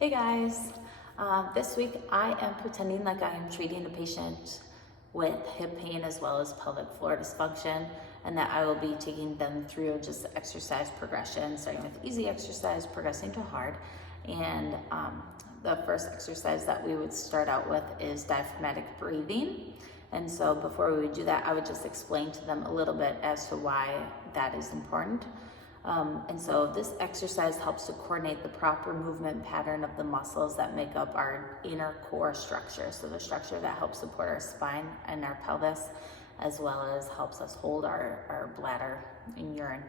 Hey guys, this week I am pretending like I am treating a patient with hip pain as well as pelvic floor dysfunction, and that I will be taking them through just the exercise progression, starting with easy exercise, progressing to hard. And the first exercise that we would start out with is diaphragmatic breathing. And so before we would do that, I would just explain to them a little bit as to why that is important. And so this exercise helps to coordinate the proper movement pattern of the muscles that make up our inner core structure. So the structure that helps support our spine and our pelvis, as well as helps us hold our bladder and urine.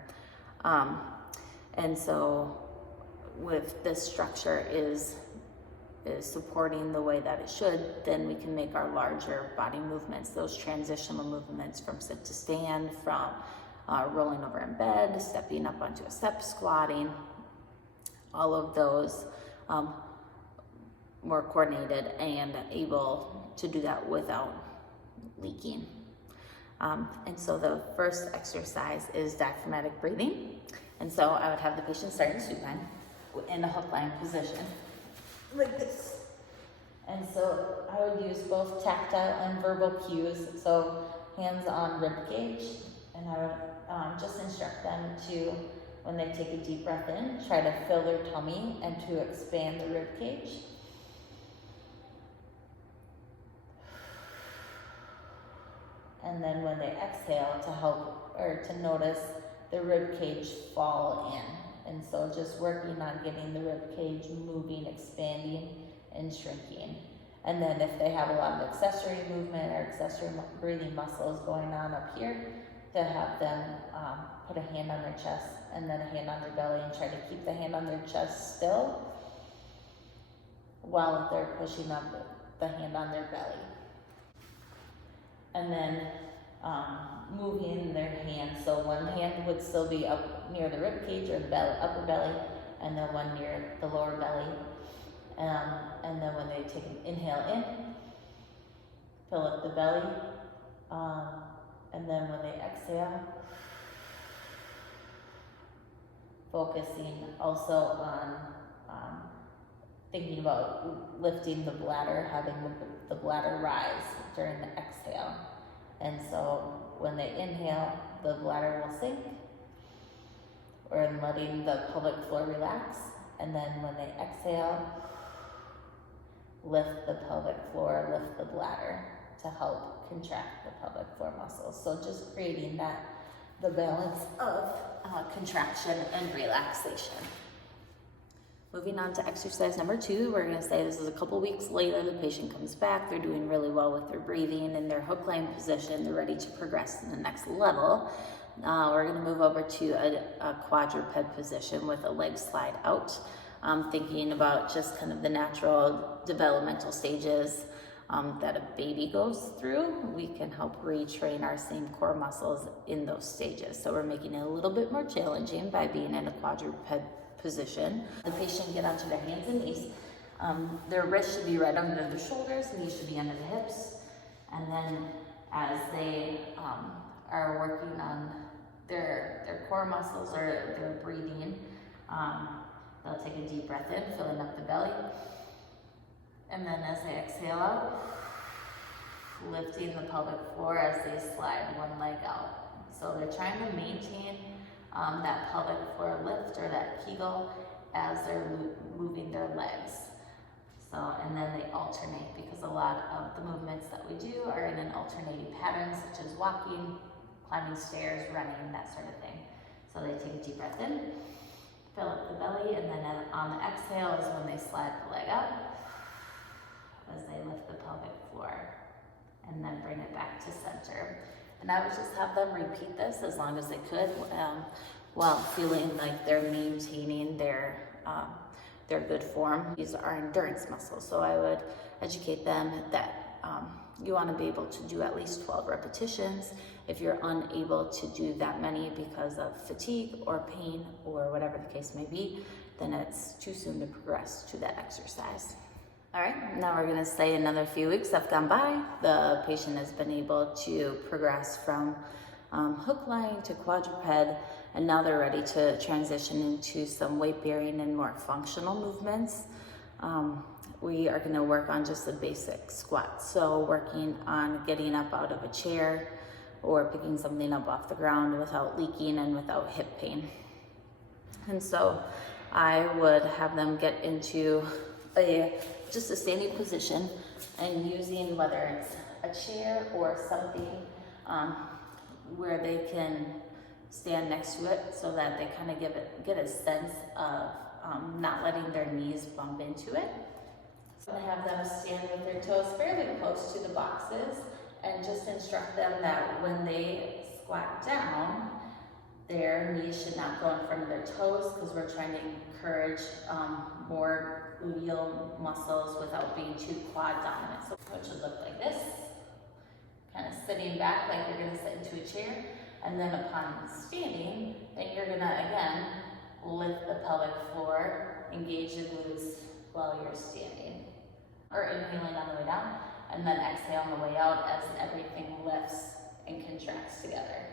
And so with this structure is supporting the way that it should, then we can make our larger body movements, those transitional movements from sit to stand, from rolling over in bed, stepping up onto a step, squatting, all of those more coordinated and able to do that without leaking. And so the first exercise is diaphragmatic breathing. And so I would have the patient start in supine in a hook line position, like this. And so I would use both tactile and verbal cues. So hands on rib cage, and I would just instruct them to, when they take a deep breath in, try to fill their tummy and to expand the rib cage. And then when they exhale, to help or to notice the rib cage fall in. And so just working on getting the rib cage moving, expanding, and shrinking. And then if they have a lot of accessory movement or accessory breathing muscles going on up here, to have them put a hand on their chest and then a hand on their belly, and try to keep the hand on their chest still while they're pushing up the hand on their belly. And then moving their hand, so one hand would still be up near the rib cage or the belly, upper belly, and then one near the lower belly. And then when they take an inhale in, fill up the belly, and then when they exhale, focusing also on thinking about lifting the bladder, having the bladder rise during the exhale. And so when they inhale, the bladder will sink, or letting the pelvic floor relax. And then when they exhale, lift the pelvic floor, lift the bladder to help contract the pelvic floor muscles. So just creating the balance of contraction and relaxation. Moving on to exercise number 2, we're gonna say this is a couple weeks later, the patient comes back, they're doing really well with their breathing and their hook line position, they're ready to progress to the next level. We're gonna move over to a quadruped position with a leg slide out. Thinking about just kind of the natural developmental stages that a baby goes through. We can help retrain our same core muscles in those stages. So we're making it a little bit more challenging by being in a quadruped position. The patient get onto their hands and knees. Their wrists should be right under their shoulders, knees should be under the hips. And then as they are working on their core muscles or their breathing, they'll take a deep breath in, filling up the belly. And then as they exhale out, lifting the pelvic floor as they slide one leg out. So they're trying to maintain that pelvic floor lift or that Kegel as they're moving their legs. So, and then they alternate, because a lot of the movements that we do are in an alternating pattern, such as walking, climbing stairs, running, that sort of thing. So they take a deep breath in, fill up the belly, and then on the exhale is when they slide the leg out as they lift the pelvic floor, and then bring it back to center. And I would just have them repeat this as long as they could, while feeling like they're maintaining their good form. These are endurance muscles, so I would educate them that you want to be able to do at least 12 repetitions. If you're unable to do that many because of fatigue or pain or whatever the case may be, then it's too soon to progress to that exercise. All right, now we're gonna say another few weeks have gone by. The patient has been able to progress from hook line to quadruped, and now they're ready to transition into some weight bearing and more functional movements. we are going to work on just the basic squats. So working on getting up out of a chair or picking something up off the ground without leaking and without hip pain. And so I would have them get into just a standing position and using whether it's a chair or something where they can stand next to it so that they kind of get a sense of not letting their knees bump into it. So I have them stand with their toes fairly close to the boxes and just instruct them that when they squat down, their knees should not go in front of their toes because we're trying to encourage more gluteal muscles without being too quad dominant. So which would look like this, kind of sitting back like you're going to sit into a chair. And then upon standing, then you're going to, again, lift the pelvic floor, engage the glutes while you're standing. Or inhaling on the way down, and then exhale on the way out as everything lifts and contracts together.